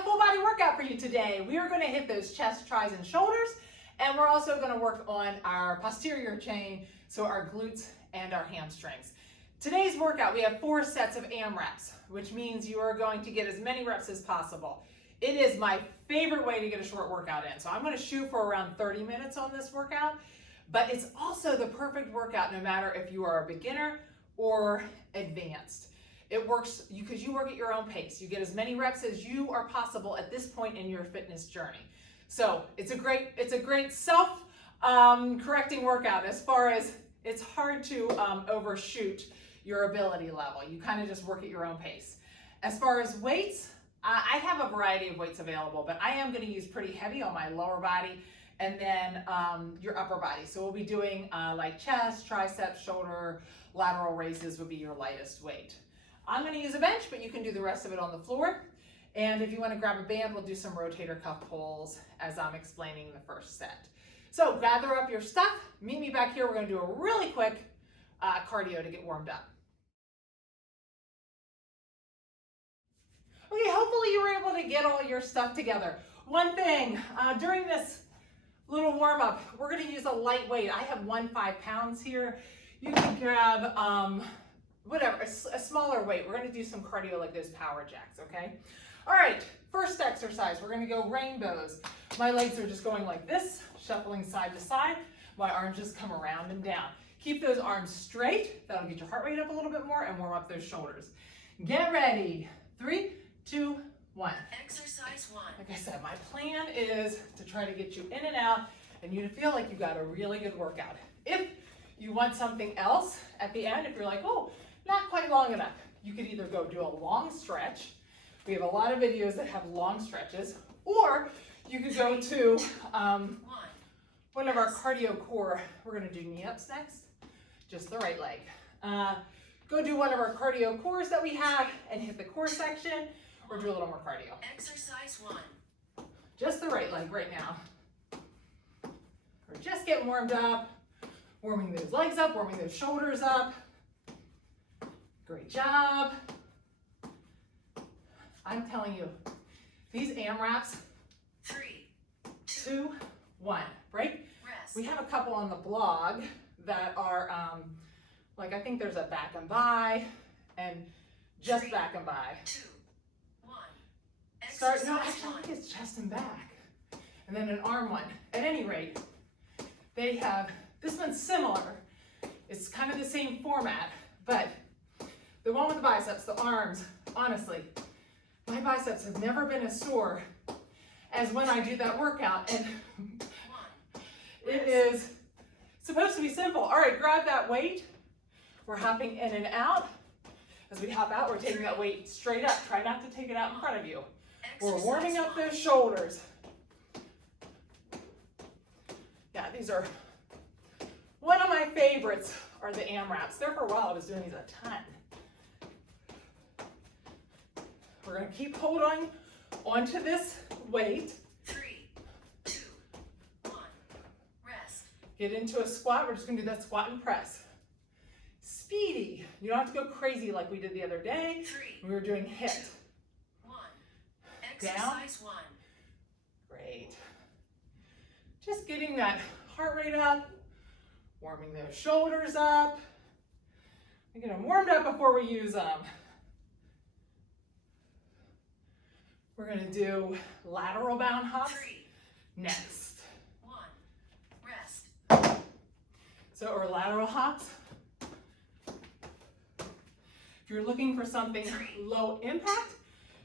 a full body workout for you today. We are going to hit those chest, tris, and shoulders, and we're also going to work on our posterior chain, so our glutes and our hamstrings. Today's workout, we have 4 sets of AMRAPs, which means you are going to get as many reps as possible. It is my favorite way to get a short workout in, so I'm going to shoot for around 30 minutes on this workout, but it's also the perfect workout no matter if you are a beginner or advanced. It works because you work at your own pace. You get as many reps as you are possible at this point in your fitness journey. So it's a great self-correcting workout as far as it's hard to overshoot your ability level. You kind of just work at your own pace. As far as weights, I have a variety of weights available, but I am going to use pretty heavy on my lower body and then your upper body. So we'll be doing like chest, triceps, shoulder, lateral raises would be your lightest weight. I'm going to use a bench, but you can do the rest of it on the floor. And if you want to grab a band, we'll do some rotator cuff pulls as I'm explaining the first set. So gather up your stuff, meet me back here. We're going to do a really quick cardio to get warmed up. Okay, hopefully you were able to get all your stuff together. One thing, during this little warm up, we're going to use a light weight. I have 5 pounds here. You can grab whatever, a smaller weight. We're going to do some cardio like those power jacks, okay? All right, first exercise, we're going to go rainbows. My legs are just going like this, shuffling side to side. My arms just come around and down. Keep those arms straight. That'll get your heart rate up a little bit more and warm up those shoulders. Get ready. 3, 2, 1. Exercise 1. Like I said, my plan is to try to get you in and out and you to feel like you got a really good workout. If you want something else at the end, if you're like, oh, not quite long enough, you could either go do a long stretch. We have a lot of videos that have long stretches, or you could go to one of our cardio core. We're going to do knee ups next, just the right leg. Go do one of our cardio cores that we have and hit the core section, or do a little more cardio. Exercise 1. Just the right leg right now. We're just getting warmed up, warming those legs up, warming those shoulders up. Great job. I'm telling you, these AMRAPs, 3, 2, 1, break. Rest. We have a couple on the blog that are, like I think there's a back and by, and just 3, back and by. 2, 1. Start, no, Exercise actually I 1. think it's chest and back. And then an arm one. At any rate, they have, this one's similar. It's kind of the same format, but the one with the biceps, the arms, honestly, my biceps have never been as sore as when I do that workout. And it is supposed to be simple. All right, grab that weight. We're hopping in and out. As we hop out, we're taking that weight straight up. Try not to take it out in front of you. We're warming up those shoulders. Yeah, these are one of my favorites are the AMRAPs. There for a while I was doing these a ton. We're going to keep holding onto this weight. 3, 2, 1. Rest. Get into a squat. We're just going to do that squat and press. Speedy. You don't have to go crazy like we did the other day. 3. We were doing HIIT. 2, 1. Down. Exercise 1. Great. Just getting that heart rate up, warming those shoulders up. We get them warmed up before we use them. We're going to do lateral bound hops 3, next. 1. Rest. So our lateral hops. If you're looking for something low impact,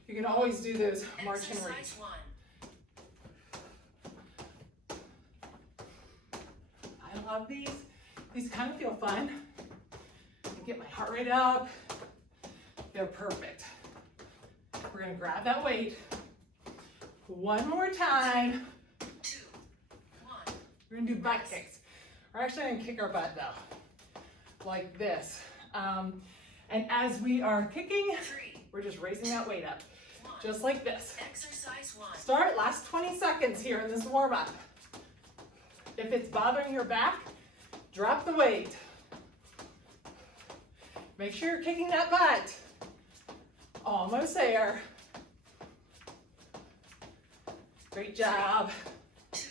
you can always do those march and reach. Exercise 1. I love these. These kind of feel fun. Get my heart rate up. They're perfect. We're going to grab that weight. One more time. 2, 1. We're going to do butt kicks. We're actually going to kick our butt though, like this. And as we are kicking, 3, we're just raising that weight up, 1. just like this. Exercise 1. Start, last 20 seconds here in this warm up. If it's bothering your back, drop the weight. Make sure you're kicking that butt. Almost there. Great job. 2,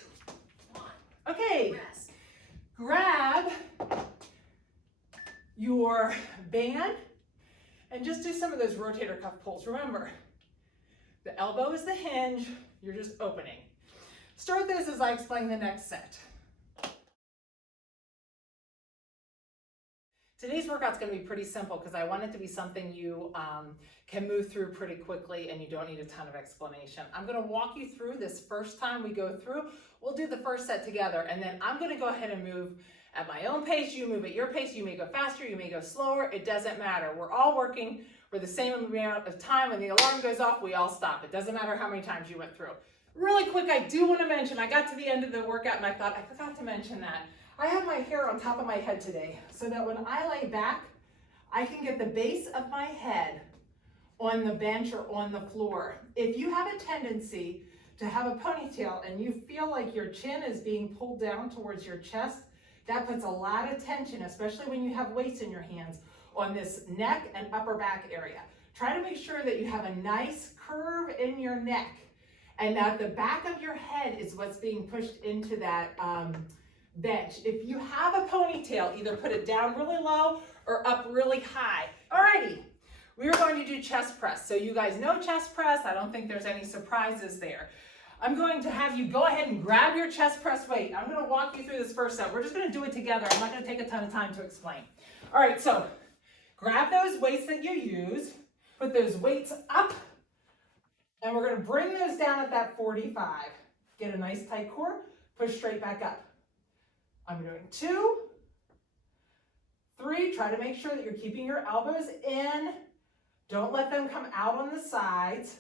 1. Okay, Rest. grab your band and just do some of those rotator cuff pulls. Remember, the elbow is the hinge, you're just opening. Start those as I explain the next set. Today's workout's going to be pretty simple because I want it to be something you can move through pretty quickly and you don't need a ton of explanation. I'm going to walk you through this first time we go through. We'll do the first set together and then I'm going to go ahead and move at my own pace. You move at your pace. You may go faster, you may go slower. It doesn't matter. We're all working for the same amount of time. When the alarm goes off, we all stop. It doesn't matter how many times you went through. Really quick, I do want to mention, I got to the end of the workout and I thought, I forgot to mention that. I have my hair on top of my head today so that when I lay back, I can get the base of my head on the bench or on the floor. If you have a tendency to have a ponytail and you feel like your chin is being pulled down towards your chest, that puts a lot of tension, especially when you have weights in your hands, on this neck and upper back area. Try to make sure that you have a nice curve in your neck and that the back of your head is what's being pushed into that bench. If you have a ponytail, either put it down really low or up really high. Alrighty, we are going to do chest press. So you guys know chest press. I don't think there's any surprises there. I'm going to have you go ahead and grab your chest press weight. I'm going to walk you through this first set. We're just going to do it together. I'm not going to take a ton of time to explain. All right, so grab those weights that you use, put those weights up, and we're going to bring those down at that 45. Get a nice tight core, push straight back up. I'm doing 2, 3. Try to make sure that you're keeping your elbows in. Don't let them come out on the sides.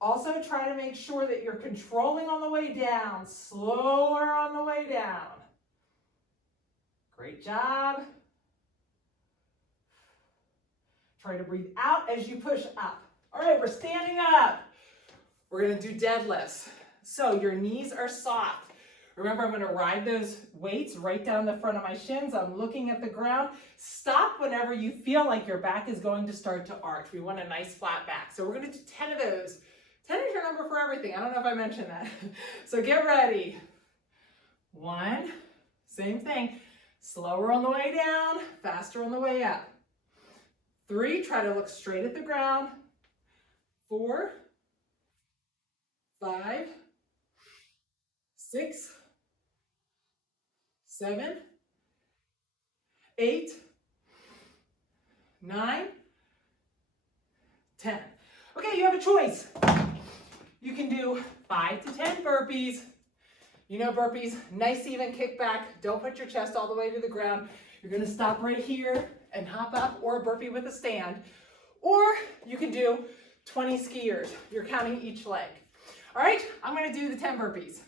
Also try to make sure that you're controlling on the way down, slower on the way down. Great job. Try to breathe out as you push up. All right, we're standing up. We're going to do deadlifts. So your knees are soft. Remember, I'm going to ride those weights right down the front of my shins. I'm looking at the ground. Stop whenever you feel like your back is going to start to arch. We want a nice flat back. So we're going to do 10 of those. 10 is your number for everything. I don't know if I mentioned that. So get ready. 1, same thing. Slower on the way down, faster on the way up. 3, try to look straight at the ground. 4, 5, 6, 7, 8, 9, 10. Okay, you have a choice. You can do 5 to 10 burpees. You know burpees, nice even kickback. Don't put your chest all the way to the ground. You're gonna stop right here and hop up, or a burpee with a stand. Or you can do 20 skiers. You're counting each leg. All right, I'm gonna do the 10 burpees.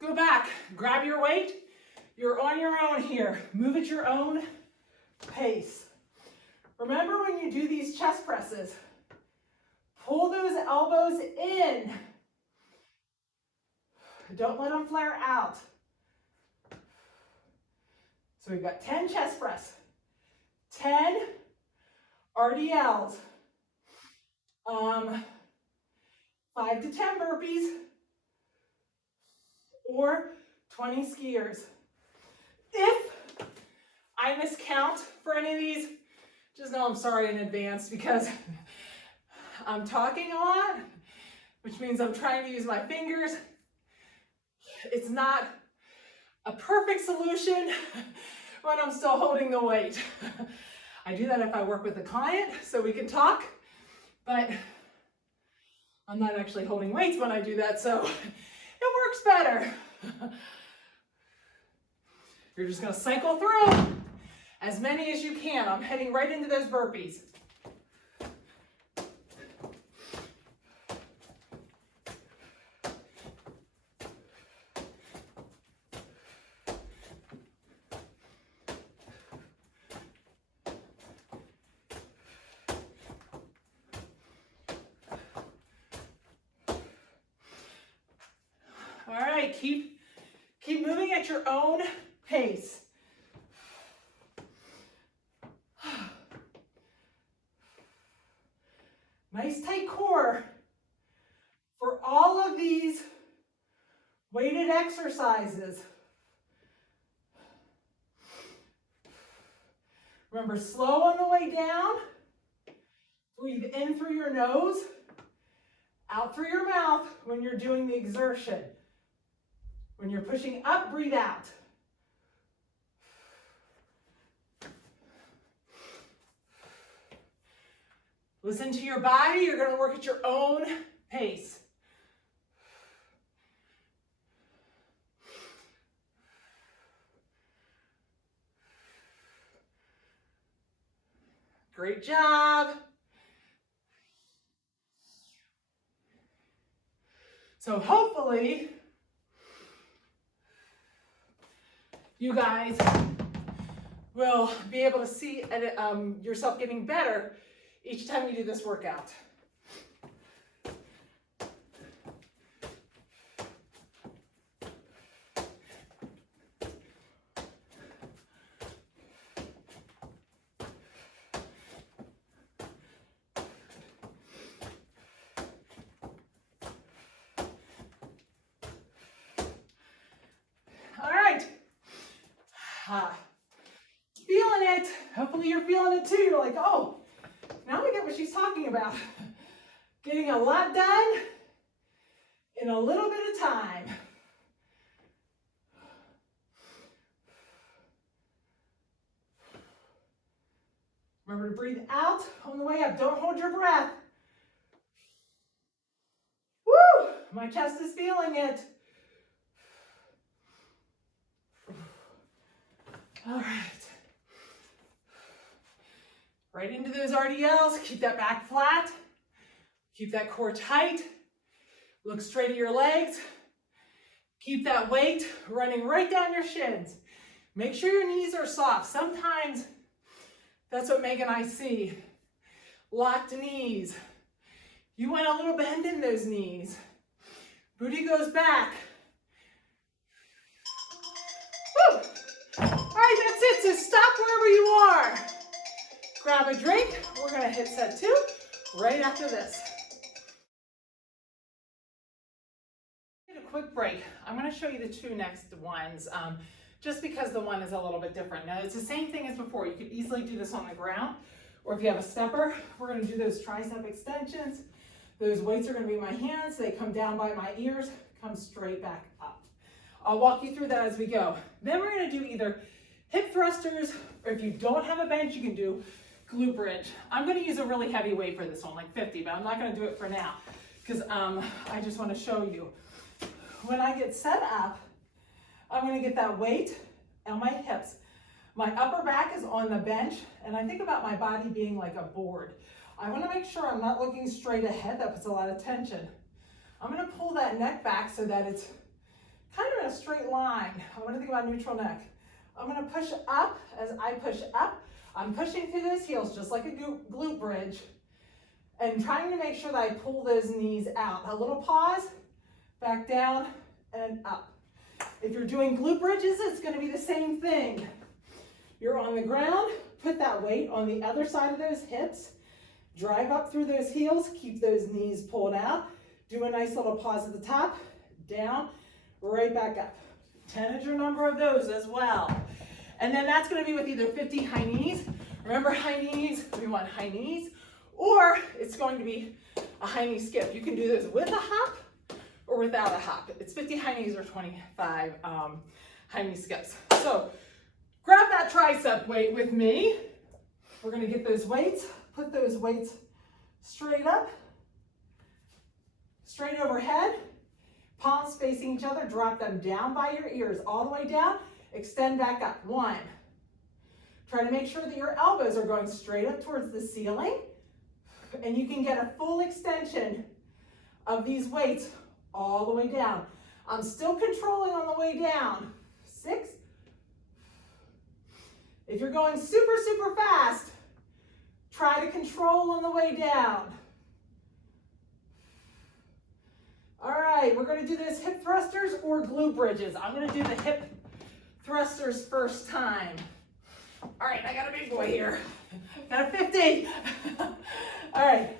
Go back, grab your weight. You're on your own here. Move at your own pace. Remember when you do these chest presses, pull those elbows in. Don't let them flare out. So we've got 10 chest press, 10 RDLs, 5 to 10 burpees, or 20 skiers. If I miscount for any of these, just know I'm sorry in advance because I'm talking a lot, which means I'm trying to use my fingers. It's not a perfect solution when I'm still holding the weight. I do that if I work with a client so we can talk, but I'm not actually holding weights when I do that, so it works better. You're just gonna cycle through as many as you can. I'm heading right into those burpees. right, keep moving at your own pace. Nice tight core for all of these weighted exercises. Remember, slow on the way down. Breathe in through your nose, out through your mouth when you're doing the exertion. When you're pushing up, breathe out. Listen to your body. You're going to work at your own pace. Great job. So hopefully, you guys will be able to see yourself getting better each time you do this workout. All right. Feeling it. Hopefully you're feeling it too. You're like, oh, now we get what she's talking about. Getting a lot done in a little bit of time. Remember to breathe out on the way up. Don't hold your breath. Woo! My chest is feeling it. All right. Right into those RDLs. Keep that back flat. Keep that core tight. Look straight at your legs. Keep that weight running right down your shins. Make sure your knees are soft. Sometimes that's what Meg and I see. Locked knees. You want a little bend in those knees. Booty goes back. Woo! All right, that's it. So stop wherever you are. Grab a drink. We're going to hit set 2 right after this. Take a quick break. I'm going to show you the 2 next ones just because the one is a little bit different. Now, it's the same thing as before. You could easily do this on the ground, or if you have a stepper, we're going to do those tricep extensions. Those weights are going to be my hands. They come down by my ears, come straight back up. I'll walk you through that as we go. Then we're going to do either hip thrusters, or if you don't have a bench, you can do glute bridge. I'm going to use a really heavy weight for this one, like 50, but I'm not going to do it for now because I just want to show you. When I get set up, I'm going to get that weight on my hips. My upper back is on the bench, and I think about my body being like a board. I want to make sure I'm not looking straight ahead. That puts a lot of tension. I'm going to pull that neck back so that it's kind of in a straight line. I want to think about neutral neck. I'm going to push up. As I push up, I'm pushing through those heels just like a glute bridge and trying to make sure that I pull those knees out. A little pause, back down and up. If you're doing glute bridges, it's going to be the same thing. You're on the ground, put that weight on the other side of those hips, drive up through those heels, keep those knees pulled out, do a nice little pause at the top, down, right back up. 10 is your number of those as well. And then that's going to be with either 50 high knees. Remember high knees, we want high knees, or it's going to be a high knee skip. You can do this with a hop or without a hop. It's 50 high knees or 25 high knee skips. So grab that tricep weight with me. We're going to get those weights, put those weights straight up, straight overhead, palms facing each other, drop them down by your ears, all the way down, extend back up. 1. Try to make sure that your elbows are going straight up towards the ceiling, and you can get a full extension of these weights all the way down. I'm still controlling on the way down. 6. If you're going super, super fast, try to control on the way down. All right. right, we're gonna do those hip thrusters or glute bridges. I'm gonna do the hip thrusters first time. All right, I got a big boy here. Got a 50. All right,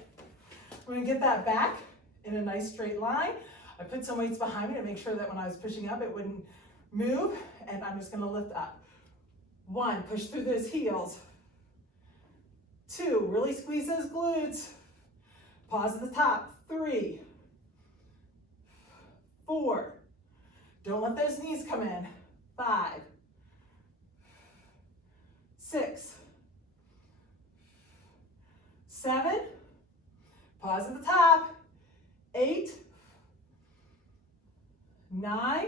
I'm gonna get that back in a nice straight line. I put some weights behind me to make sure that when I was pushing up, it wouldn't move, and I'm just gonna lift up. 1, push through those heels. 2, really squeeze those glutes. Pause at the top. 3, 4, don't let those knees come in. 5, 6, 7, pause at the top. 8, 9,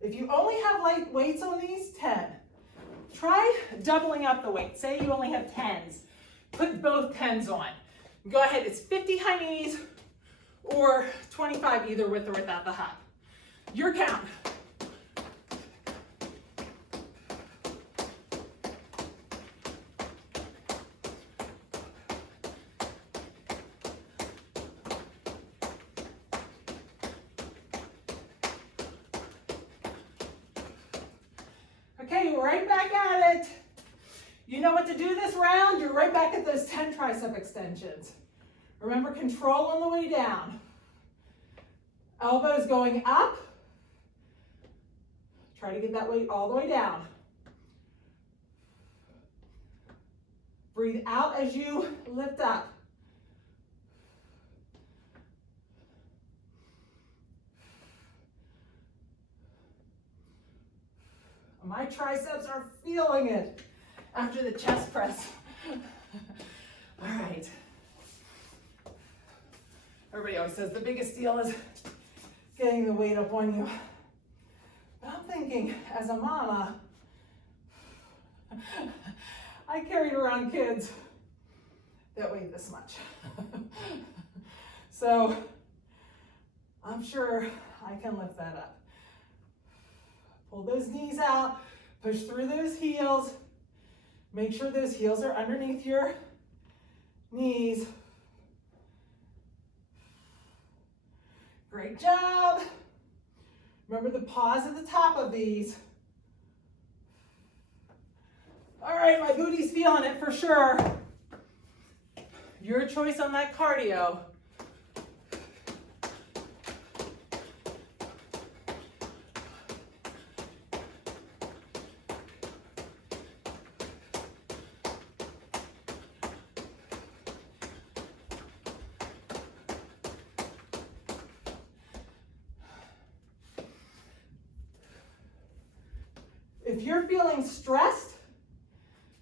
if you only have light weights on these, 10. Try doubling up the weight. Say you only have 10s. Put both 10s on. Go ahead, it's 50 high knees or 25 either with or without the hop. Your count. Okay, right back at it. You know what to do this round? You're right back at those 10 tricep extensions. Remember, control on the way down. Elbows going up. Try to get that weight all the way down. Breathe out as you lift up. My triceps are feeling it after the chest press. All right. Everybody always says the biggest deal is getting the weight up on you. But I'm thinking, as a mama, I carried around kids that weighed this much. So I'm sure I can lift that up. Pull those knees out, push through those heels. Make sure those heels are underneath your knees. Great job. Remember the pause at the top of these. All right, my booty's feeling it for sure. Your choice on that cardio. If you're feeling stressed,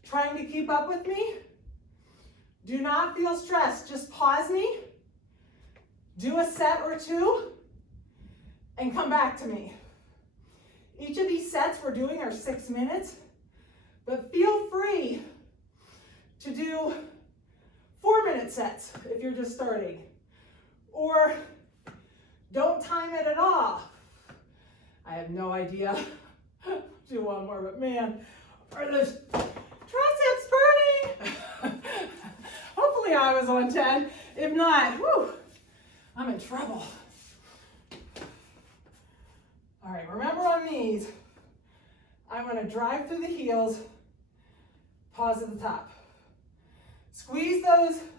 trying to keep up with me, do not feel stressed. Just pause me, do a set or two, and come back to me. Each of these sets we're doing are 6 minutes, but feel free to do 4-minute sets if you're just starting. Or don't time it at all. I have no idea. Do one more, but man, are those triceps burning? Hopefully I was on 10. If not, whew, I'm in trouble. All right, remember on these, I'm gonna drive through the heels, pause at the top. Squeeze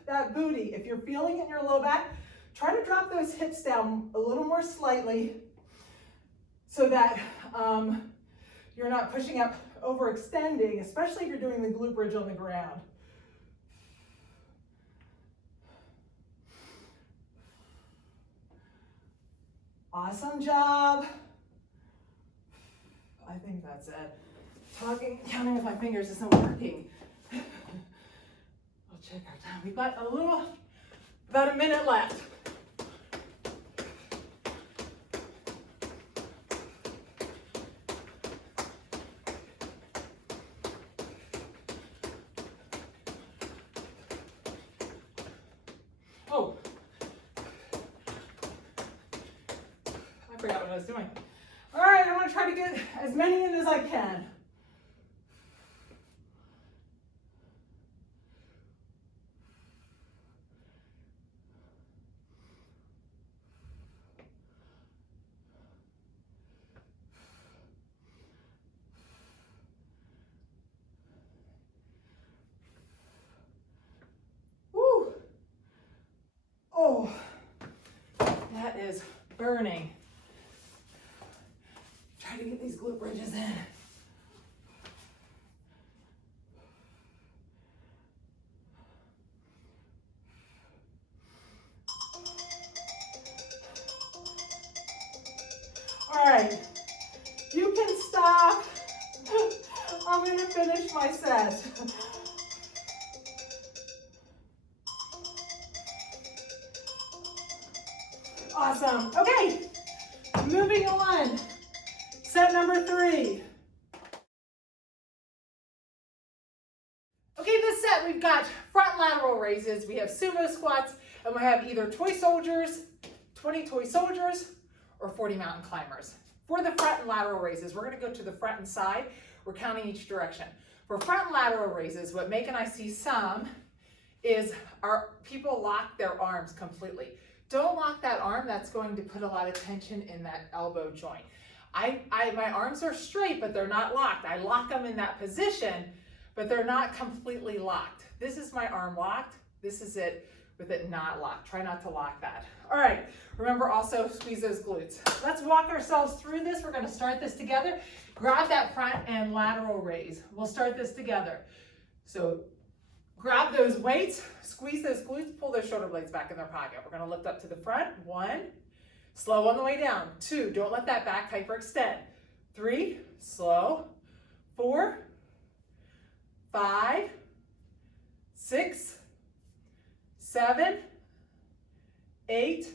that booty. If you're feeling it in your low back, try to drop those hips down a little more slightly so that you're not pushing up, overextending, especially if you're doing the glute bridge on the ground. Awesome job. I think that's it. Counting with my fingers isn't working. We'll check our time. We've got about a minute left. Oh, I forgot what I was doing. All right, I'm gonna try to get as many in as I can. Oh, that is burning. Try to get these glute bridges in. All right, you can stop. I'm gonna finish my set. Awesome. Okay, moving on. Set number 3. Okay, this set we've got front lateral raises, we have sumo squats, and we have either toy soldiers, 20 toy soldiers, or 40 mountain climbers. For the front and lateral raises, we're going to go to the front and side. We're counting each direction. For front and lateral raises, what Meg and I see some is our people lock their arms completely. Don't lock that arm. That's going to put a lot of tension in that elbow joint. My arms are straight, but they're not locked. I lock them in that position, but they're not completely locked. This is my arm locked. This is it with it not locked. Try not to lock that. All right, remember also squeeze those glutes. Let's walk ourselves through this. We're gonna start this together. Grab that front and lateral raise. We'll start this together. So grab those weights, squeeze those glutes, pull those shoulder blades back in their pocket. We're gonna lift up to the front. 1, slow on the way down. 2, don't let that back hyperextend. 3, slow. 4, 5, 6, 7, 8,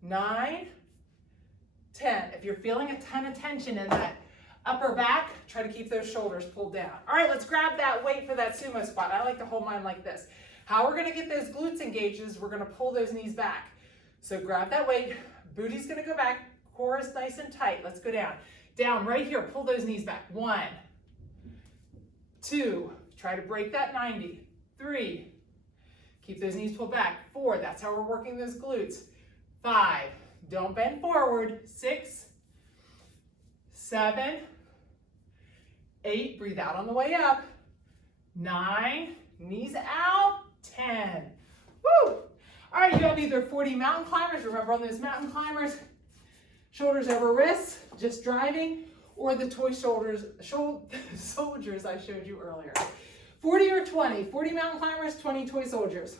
9, 10. If you're feeling a ton of tension in that upper back, try to keep those shoulders pulled down. All right, let's grab that weight for that sumo squat. I like to hold mine like this. How we're gonna get those glutes engaged is we're gonna pull those knees back. So grab that weight, booty's gonna go back, core is nice and tight. Let's go down. Down right here, pull those knees back. 1, 2, try to break that 90. 3, keep those knees pulled back. 4, that's how we're working those glutes. 5, don't bend forward. 6, 7, 8, breathe out on the way up. 9, knees out. 10. Woo! All right, you have either 40 mountain climbers, remember on those mountain climbers, shoulders over wrists, just driving, or the toy soldiers I showed you earlier. 40 or 20, 40 mountain climbers, 20 toy soldiers.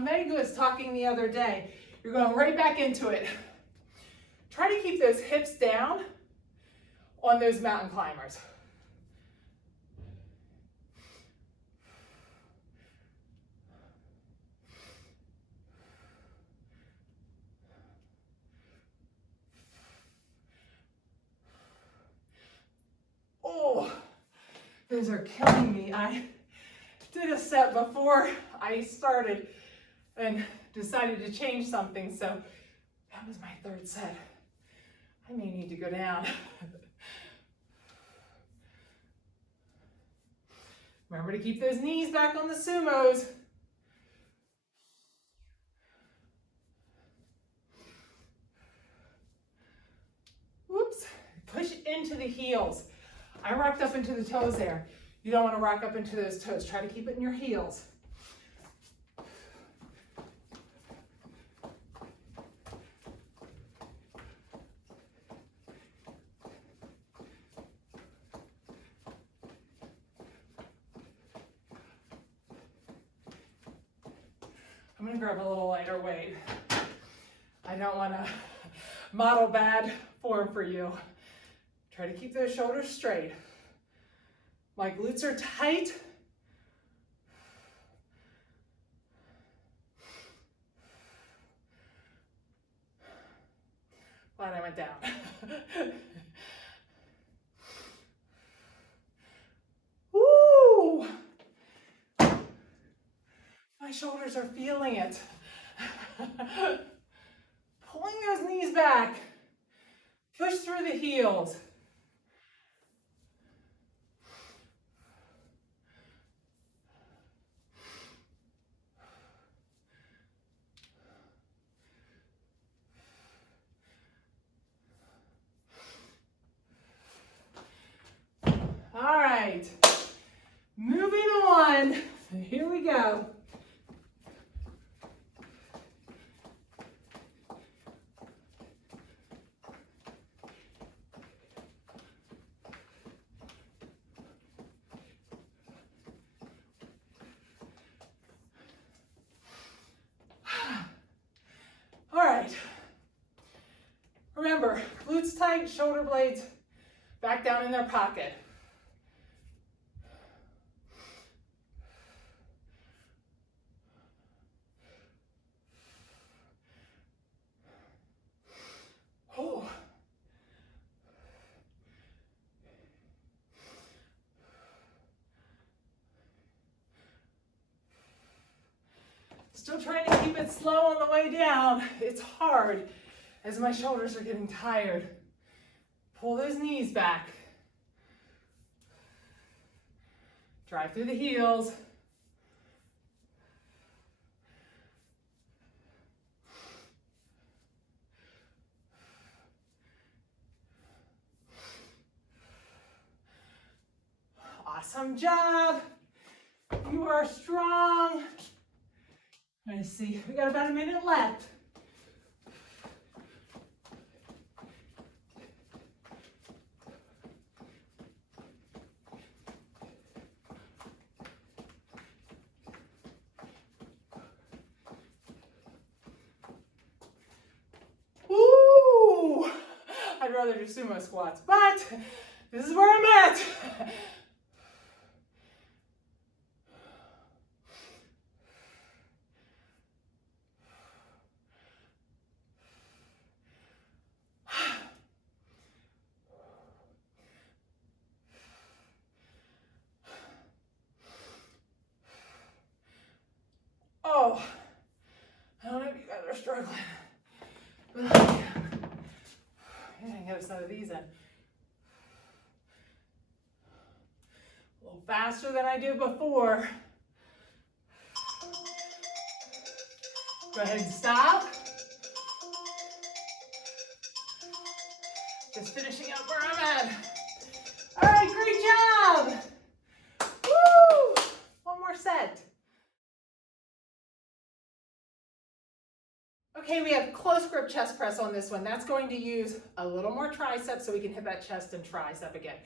Meg was talking the other day. You're going right back into it. Try to keep those hips down on those mountain climbers. Oh, those are killing me. I did a set before I started and decided to change something, so that was my 3rd set. I may need to go down. Remember to keep those knees back on the sumos. Whoops, push into the heels. I rocked up into the toes there. You don't want to rock up into those toes. Try to keep it in your heels. I'm going to grab a little lighter weight. I don't want to model bad form for you. Try to keep those shoulders straight. My glutes are tight. Glad I went down. Woo! My shoulders are feeling it. Pulling those knees back. Push through the heels. Remember, glutes tight, shoulder blades back down in their pocket. Oh. Still trying to keep it slow on the way down. It's hard as my shoulders are getting tired. Pull those knees back. Drive through the heels. Awesome job. You are strong. Let's see, we got about a minute left. Woo! I'd rather do sumo squats, but this is where I'm at. Oh, I don't know if you guys are struggling. But I can. Yeah, I get some of these in. A little faster than I did before. Go ahead and stop. Just finishing up where I'm at. All right, great job. Woo! One more set. Okay, we have close grip chest press on this one. That's going to use a little more tricep so we can hit that chest and tricep again.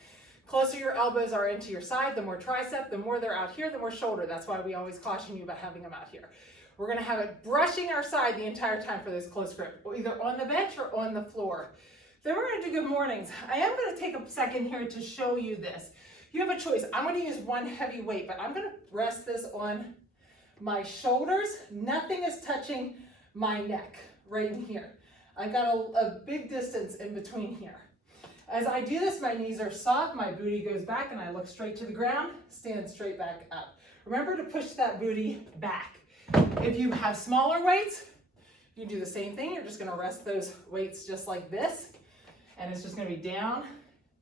Closer your elbows are into your side, the more tricep, the more they're out here, the more shoulder. That's why we always caution you about having them out here. We're gonna have it brushing our side the entire time for this close grip, either on the bench or on the floor. Then we're gonna do good mornings. I am gonna take a second here to show you this. You have a choice. I'm gonna use one heavy weight, but I'm gonna rest this on my shoulders. Nothing is touching my neck right in here. I got a big distance in between here. As I do this, my knees are soft, my booty goes back, and I look straight to the ground, stand straight back up. Remember to push that booty back. If you have smaller weights, you do the same thing. You're just gonna rest those weights just like this, and it's just gonna be down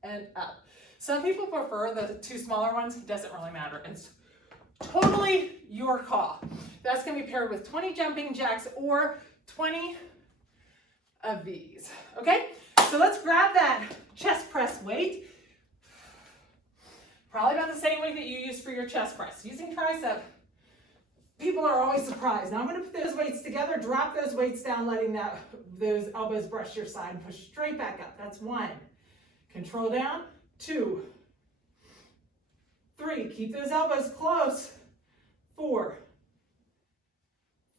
and up. Some people prefer the two smaller ones. It doesn't really matter. It's totally your call. That's gonna be paired with 20 jumping jacks or 20 of these, okay? So let's grab that chest press weight. Probably about the same weight that you use for your chest press. Using tricep, people are always surprised. Now I'm gonna put those weights together, drop those weights down, letting those elbows brush your side and push straight back up. That's 1. Control down, 2, 3, keep those elbows close, 4,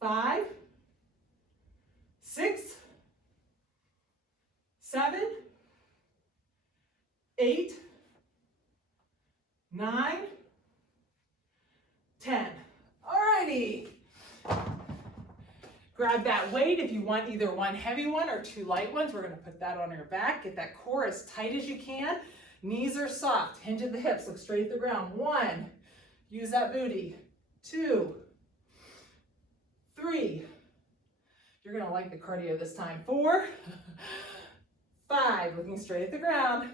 5, 6, 7, 8, 9, 10. Alrighty. Grab that weight if you want either one heavy one or 2 light ones. We're going to put that on your back. Get that core as tight as you can. Knees are soft. Hinge at the hips. Look straight at the ground. 1. Use that booty. 2. 3. You're going to like the cardio this time. 4. 5. Looking straight at the ground.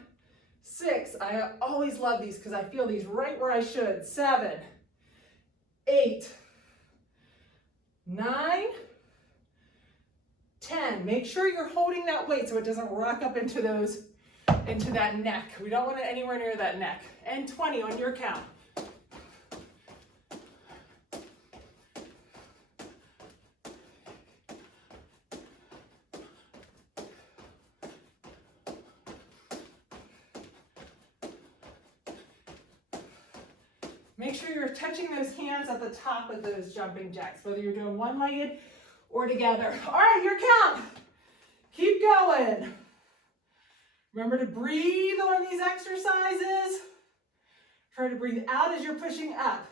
6. I always love these because I feel these right where I should. 7. 8. 9. 10. Make sure you're holding that weight so it doesn't rock up into that neck. We don't want it anywhere near that neck. And 20 on your count. Make sure you're touching those hands at the top of those jumping jacks, whether you're doing one-legged or together. All right, your count. Keep going. Remember to breathe on these exercises. Try to breathe out as you're pushing up.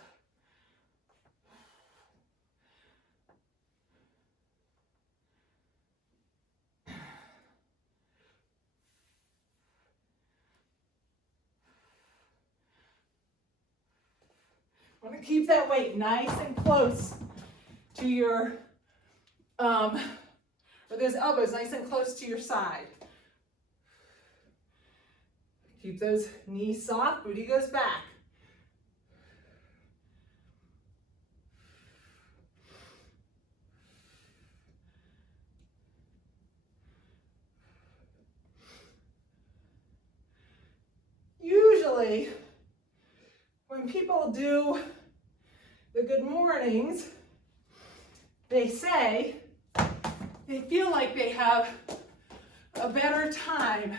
Want to keep that weight nice and close to your, or those elbows nice and close to your side. Keep those knees soft, booty goes back. Usually, when people do the good mornings, they say they feel like they have a better time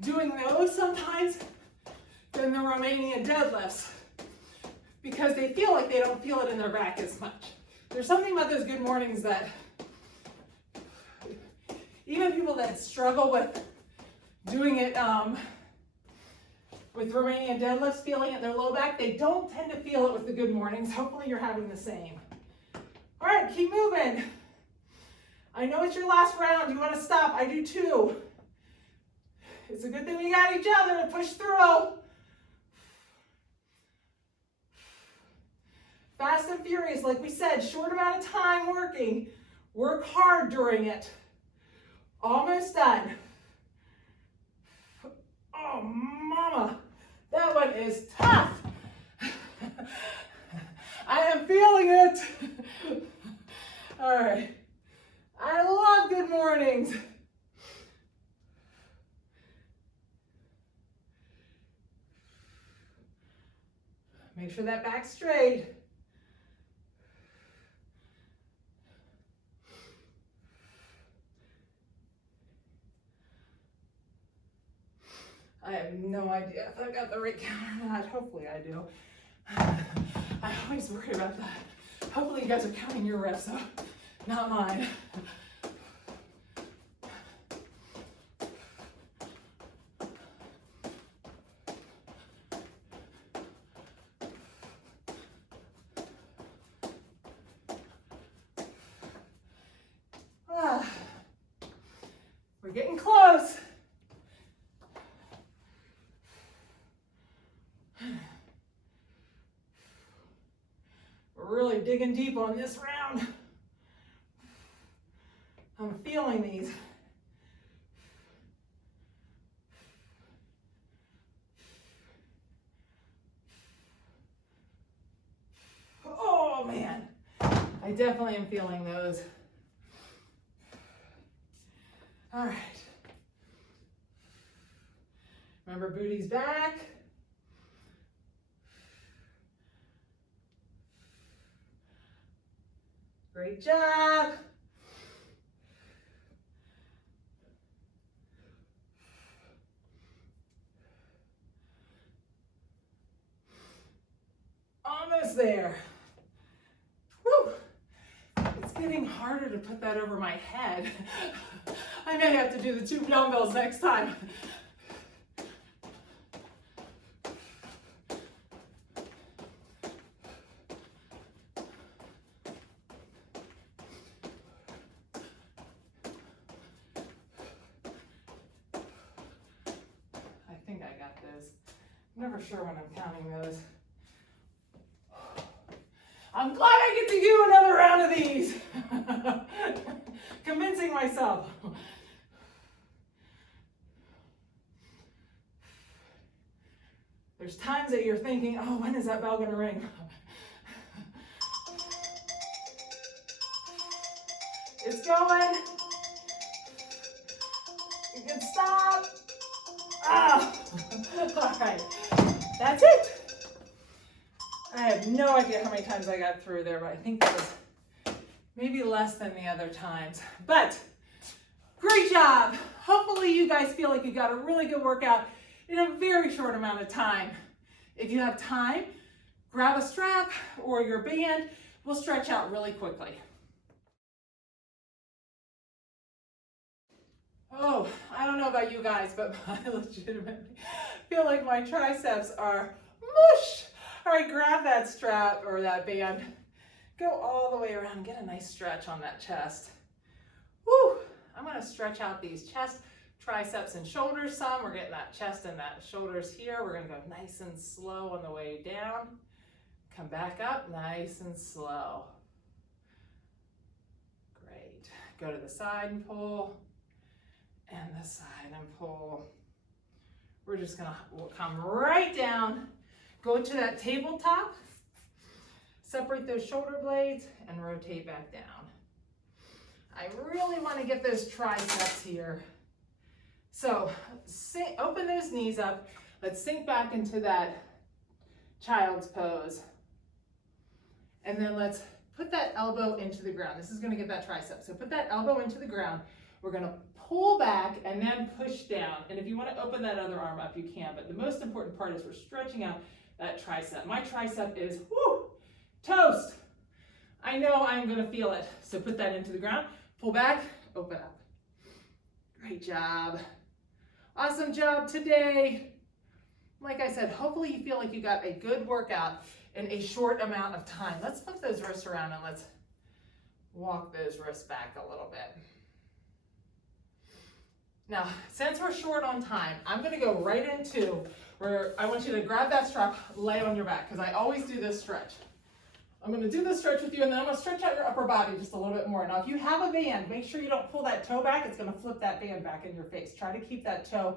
doing those sometimes than the Romanian deadlifts because they feel like they don't feel it in their back as much. There's something about those good mornings that even people that struggle with doing it with Romanian deadlifts, feeling it in their low back, they don't tend to feel it with the good mornings. Hopefully you're having the same. All right, keep moving. I know it's your last round. You want to stop? I do too. It's a good thing we got each other to push through. Fast and furious, like we said, short amount of time working. Work hard during it. Almost done. Oh, mama, that one is tough. I am feeling it. All right. I love good mornings. Make sure that back's straight. I have no idea if I got the right count or not. Hopefully I do. I always worry about that. Hopefully you guys are counting your reps, so not mine. We're getting close. We're really digging deep on this round. I'm feeling these. Oh man, I definitely am feeling those. All right. Remember, booty's back. Great job. Almost there. Whew. It's getting harder to put that over my head. I may have to do the 2 dumbbells next time. I think I got those. I'm never sure when I'm counting those. I'm glad I get to do another round of these. Convincing myself. There's times that you're thinking, oh, when is that bell gonna ring? It's going. You can stop. Ah. All right, that's it. I have no idea how many times I got through there, but I think that was maybe less than the other times. But great job. Hopefully you guys feel like you got a really good workout in a very short amount of time. If you have time, grab a strap or your band. We'll stretch out really quickly. Oh, I don't know about you guys, but I legitimately feel like my triceps are mush. All right, grab that strap or that band. Go all the way around, get a nice stretch on that chest. Woo! I'm gonna stretch out these chest, triceps, and shoulders some. We're getting that chest and that shoulders here. We're gonna go nice and slow on the way down. Come back up, nice and slow. Great. Go to the side and pull, and the side and pull. We're just gonna come right down, go to that tabletop, separate those shoulder blades, and rotate back down. I really want to get those triceps here. So open those knees up. Let's sink back into that child's pose. And then let's put that elbow into the ground. This is going to get that tricep. So put that elbow into the ground. We're going to pull back and then push down. And if you want to open that other arm up, you can. But the most important part is we're stretching out that tricep. My tricep is, whoo, toast. I know I'm going to feel it. So put that into the ground. Pull back, open up. Great job. Awesome job today. Like I said, hopefully you feel like you got a good workout in a short amount of time. Let's flip those wrists around and let's walk those wrists back a little bit. Now, since we're short on time, I'm going to go right into where I want you to grab that strap, lay on your back, because I always do this stretch. I'm going to do this stretch with you, and then I'm going to stretch out your upper body just a little bit more. Now, if you have a band, make sure you don't pull that toe back. It's going to flip that band back in your face. Try to keep that toe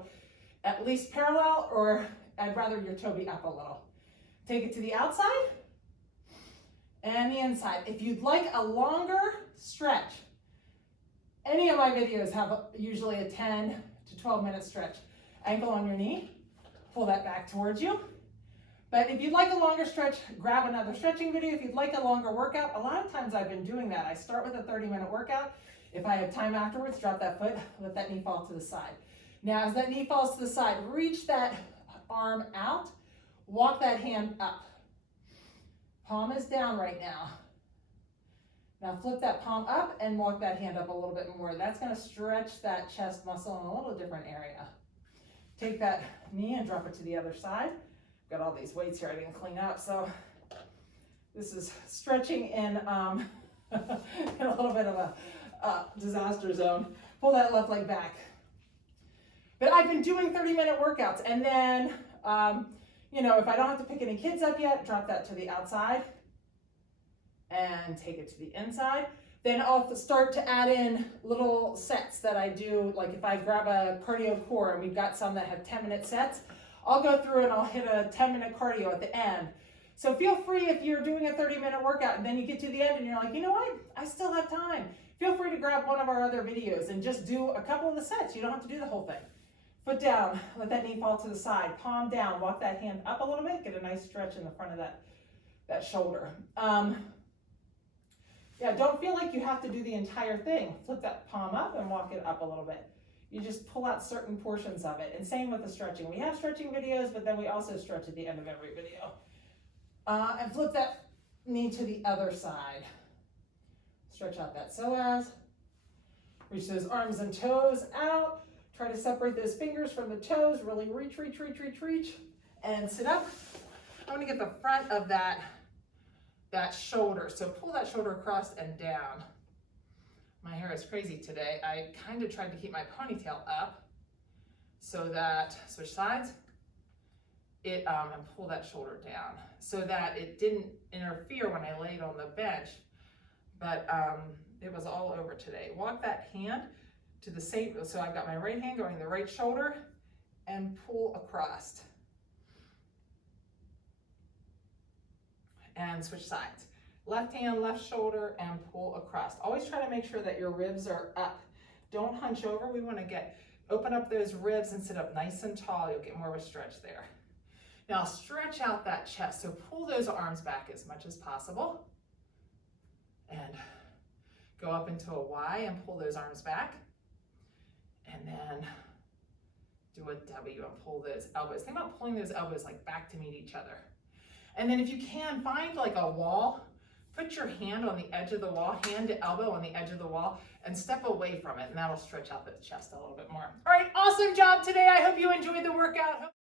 at least parallel, or I'd rather your toe be up a little. Take it to the outside and the inside. If you'd like a longer stretch, any of my videos have usually a 10 to 12 minute stretch. Ankle on your knee, pull that back towards you. But if you'd like a longer stretch, grab another stretching video. If you'd like a longer workout, a lot of times I've been doing that. I start with a 30-minute workout. If I have time afterwards, drop that foot, let that knee fall to the side. Now, as that knee falls to the side, reach that arm out, walk that hand up. Palm is down right now. Now flip that palm up and walk that hand up a little bit more. That's going to stretch that chest muscle in a little different area. Take that knee and drop it to the other side. Got all these weights here I didn't clean up, so this is stretching in, in a little bit of a disaster zone. Pull that left leg back. But I've been doing 30-minute workouts, and then, you know, if I don't have to pick any kids up yet, drop that to the outside and take it to the inside. Then I'll start to add in little sets that I do, like if I grab a cardio core, and we've got some that have 10-minute sets, I'll go through and I'll hit a 10-minute cardio at the end. So feel free, if you're doing a 30-minute workout and then you get to the end and you're like, you know what, I still have time. Feel free to grab one of our other videos and just do a couple of the sets. You don't have to do the whole thing. Foot down, let that knee fall to the side, palm down, walk that hand up a little bit, get a nice stretch in the front of that shoulder. Yeah, don't feel like you have to do the entire thing. Flip that palm up and walk it up a little bit. You just pull out certain portions of it. And same with the stretching. We have stretching videos, but then we also stretch at the end of every video. And flip that knee to the other side. Stretch out that psoas. Reach those arms and toes out. Try to separate those fingers from the toes. Really reach, reach, reach, reach, reach. And sit up. I want to get the front of that shoulder. So pull that shoulder across and down. My hair is crazy today. I kind of tried to keep my ponytail up so that, switch sides, and pull that shoulder down so that it didn't interfere when I laid on the bench, but it was all over today. Walk that hand to the same, so I've got my right hand going the right shoulder and pull across. And switch sides. Left hand, left shoulder, and pull across. Always try to make sure that your ribs are up. Don't hunch over. We want to open up those ribs and sit up nice and tall. You'll get more of a stretch there. Now stretch out that chest. So pull those arms back as much as possible. And go up into a Y and pull those arms back. And then do a W and pull those elbows. Think about pulling those elbows like back to meet each other. And then if you can, find like a wall. Put your hand on the edge of the wall, hand to elbow on the edge of the wall, and step away from it, and that'll stretch out the chest a little bit more. All right, awesome job today. I hope you enjoyed the workout.